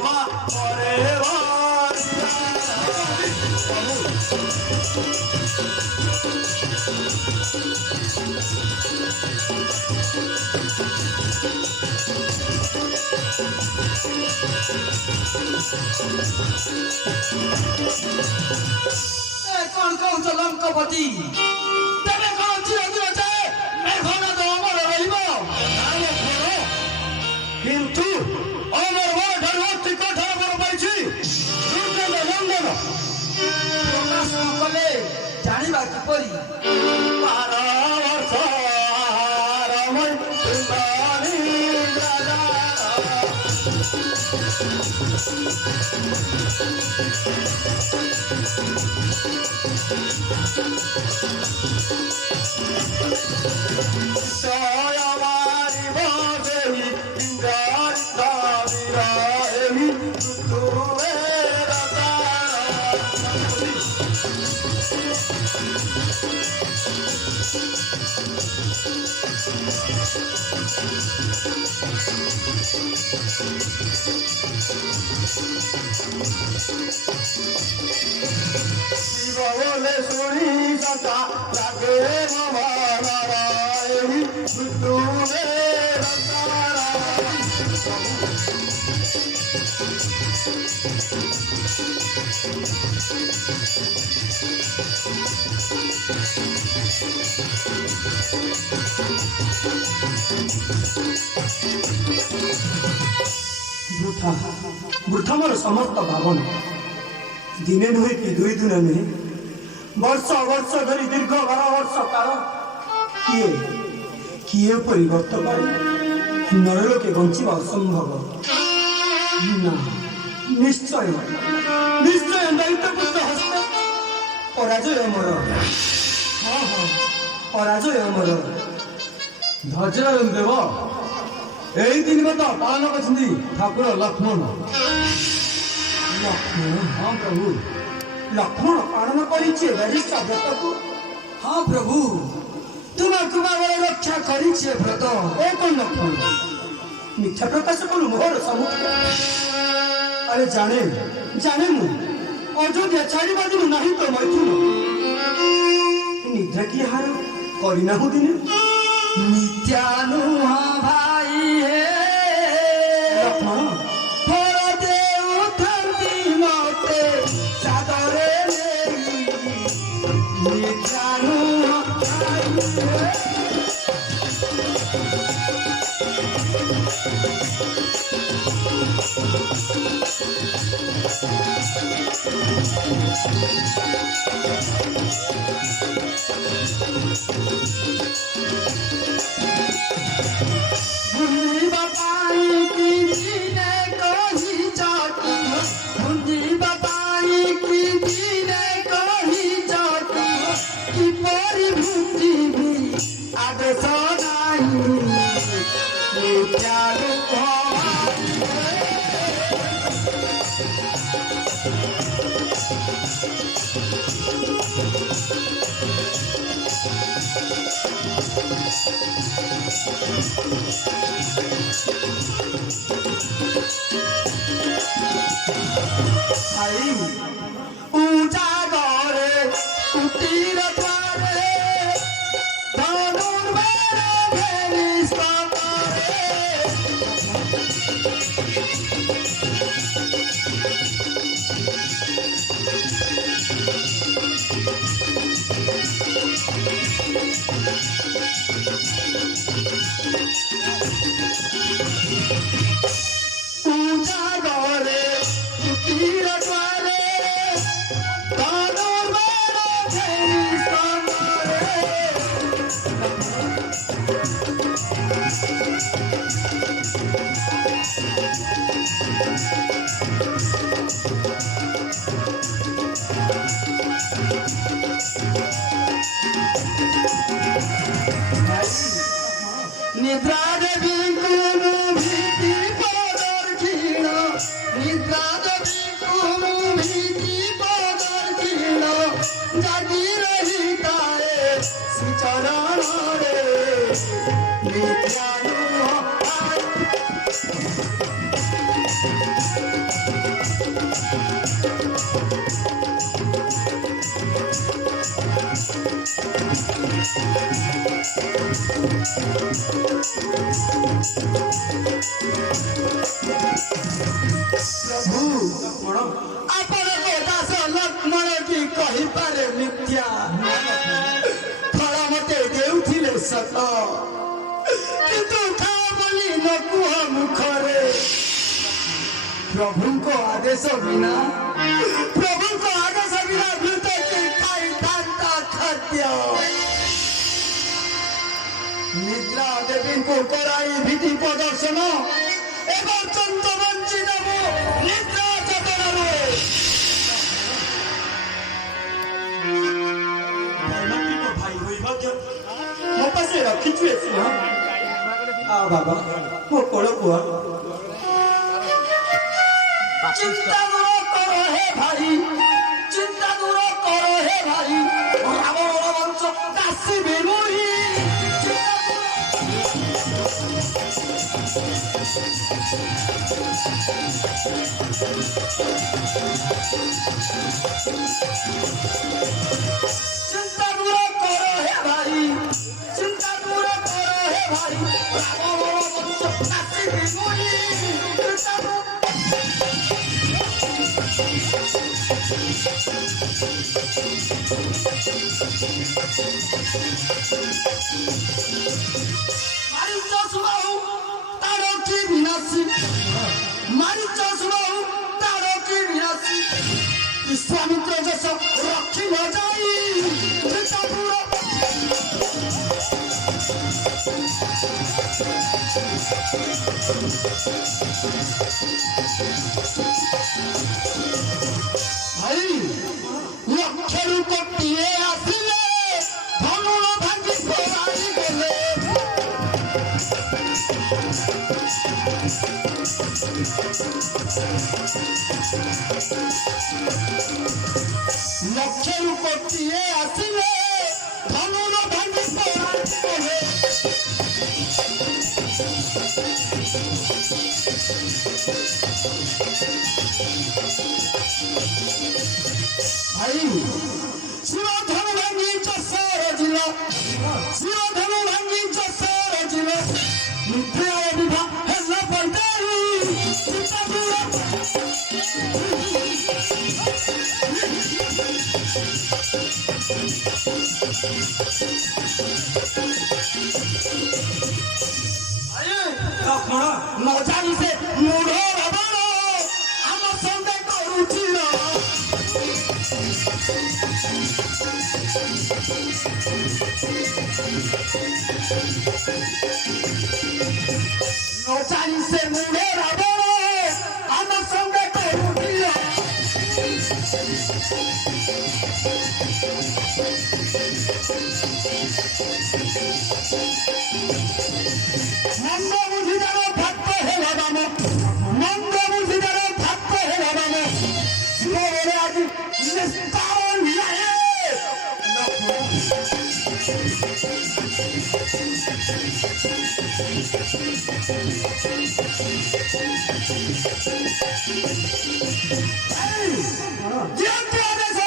क्षमा करे कौन कौन सा लंकापति तेरे कौन चिर चिर जाए मेघना तो अमर रहिब किंतु अमर वर धर्मस्थी कठोर बड़ पाइछि दुर्गंध नंदन प्रकाश कले जानिबा किपरि 12 वर्ष रमण सुंदरी राजा सोयावारी बादेवी इंद्रारी दाविराएवी तुवे रता शिव बोले सुनी सता लगे ममाराएवी तुवे रता वृथा वृथा मोर समस्त भावना दिने नुहे कि दुई दिन नुहे वर्ष वर्ष धरी दीर्घ 12 वर्ष काल किए किए परिवर्त पाई नरलोके बंचिबा असंभव ना निश्चय निश्चय दैत्यपुत्र हस्त पराजय मोर हाँ हाँ पराजय मोर धैर्य देव এই দিন কথা পালন করছেন ঠাকুর লক্ষ্মণ लक्ष्मण हाँ प्रभु लक्ष्मण पालन करिछे वरिष्ठ व्रत को हाँ प्रभु तुम्हें तुम्हारे रक्षा करिछे व्रत ए कौन लक्ष्मण मिथ्या प्रकाश कौन मोहर सम्मुख अरे जाने जाने मु अयोध्या छाड़वा दिन नहीं तो मैथुन निद्रा की हार करना हूँ दिने नित्यानुहा भाई हे लक्ष्मण फल देउथंती मते सादरे नेई नित्यानुहा भाई हे बुद्धि बताई कि जीने को ही जाती बुद्धि बताई कि जीने को ही जाती कि परिभूति भी आदेश नहीं नित्यानुहा भाई उजागरे कुटीर द्वारे धनुर्वेद घेरी स्तरे उजागरे कुटीर द्वारे धनुर्वेद घेरी निद्रा देवी कुनु भीति पदर क्षीण निद्रा देवी कुनु भीति पदर क्षीण जागी रही तारे श्री चरण रे नित्यानुहा प्रभु आपण दास लक्ष्मण की कहिपारे मिथ्या फल मते देउथिले सत किंतु खा बोली न कुह मुखरे प्रभुको आदेश बिना मृत की खाई खाता खाद्य निद्रा देवी को कराई भीति प्रदर्शन एवं चंद्रवंशी नमो निद्रा चतुरवे ମୋ ପାଖରେ ରଖିଛୁ ଏସି ଆଉ ବାବା ମୋ କୋଳ ପୁଅ ଚିନ୍ତା ଦୂର କର ହେ ଭାଇ ଚିନ୍ତା ଦୂର କର ହେ ଭାଇ ରାବଣର ବଂଶ କାଶିବି ମୁହିଁ चिंता दूर करो हे भाई चिंता दूर करो हे भाई रावण वंश काशिबी मुही मारिच सुबाहु तारो की विनाशी मारिच सुबाहु तारो की विनाशी विश्वामित्र जस रखी न जाई चिंतापुर भाई लक्षरू कोटिए आसिले धनुर भांगी फोराई गले लक्षरू कोटिए आसिले धनुर भांगी फोराई गले भाई शिवधनु भांगी चसर जिला शिवधनु भांगी चसर जिला मिथ्या विवाह हेला पड़ताई लक्ष्मण न जानी से मूढ़ रावण आम संगे करुची न जानी से मूढ़ रावण आम संगे करुची मंद बुझिदार भक्त हे राम मंद बुझिदार भक्त हे राम शिव बोले आज निस्तारण नहीं जियंती आदेश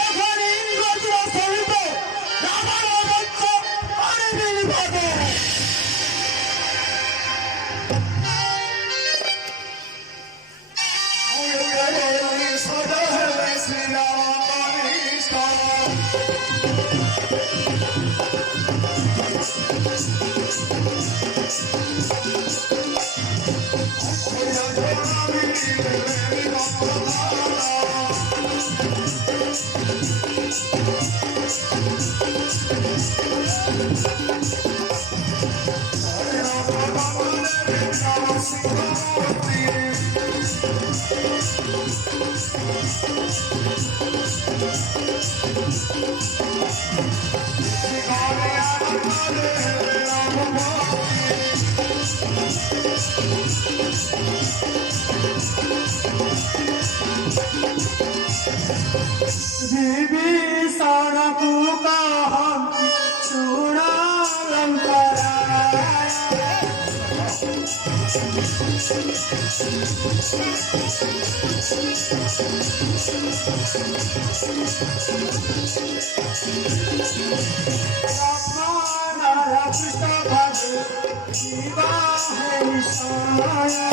एखन इंद्रजीर सहित रावण वंश मारिबी निपदे विभीषण को कहम चूड़ा लंकारा राधा कृष्ण भागे जीवा है निशाया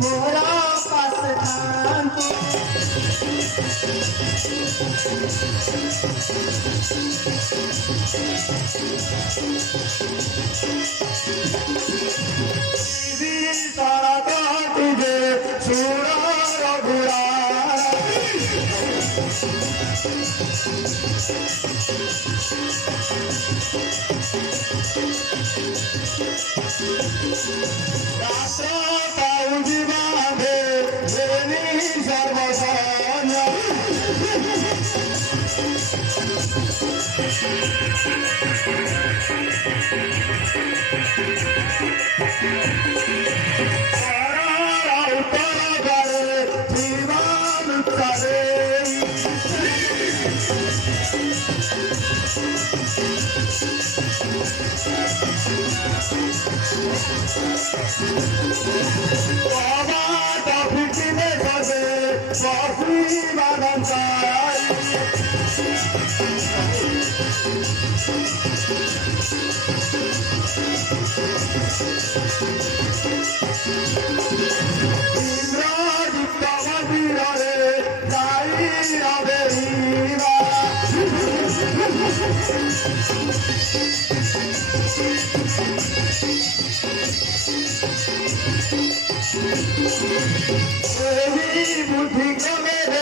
मोरा पास खान सारा तुझे छोड़ा रघुरा बुद्धि को मेरे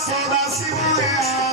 सदा शिव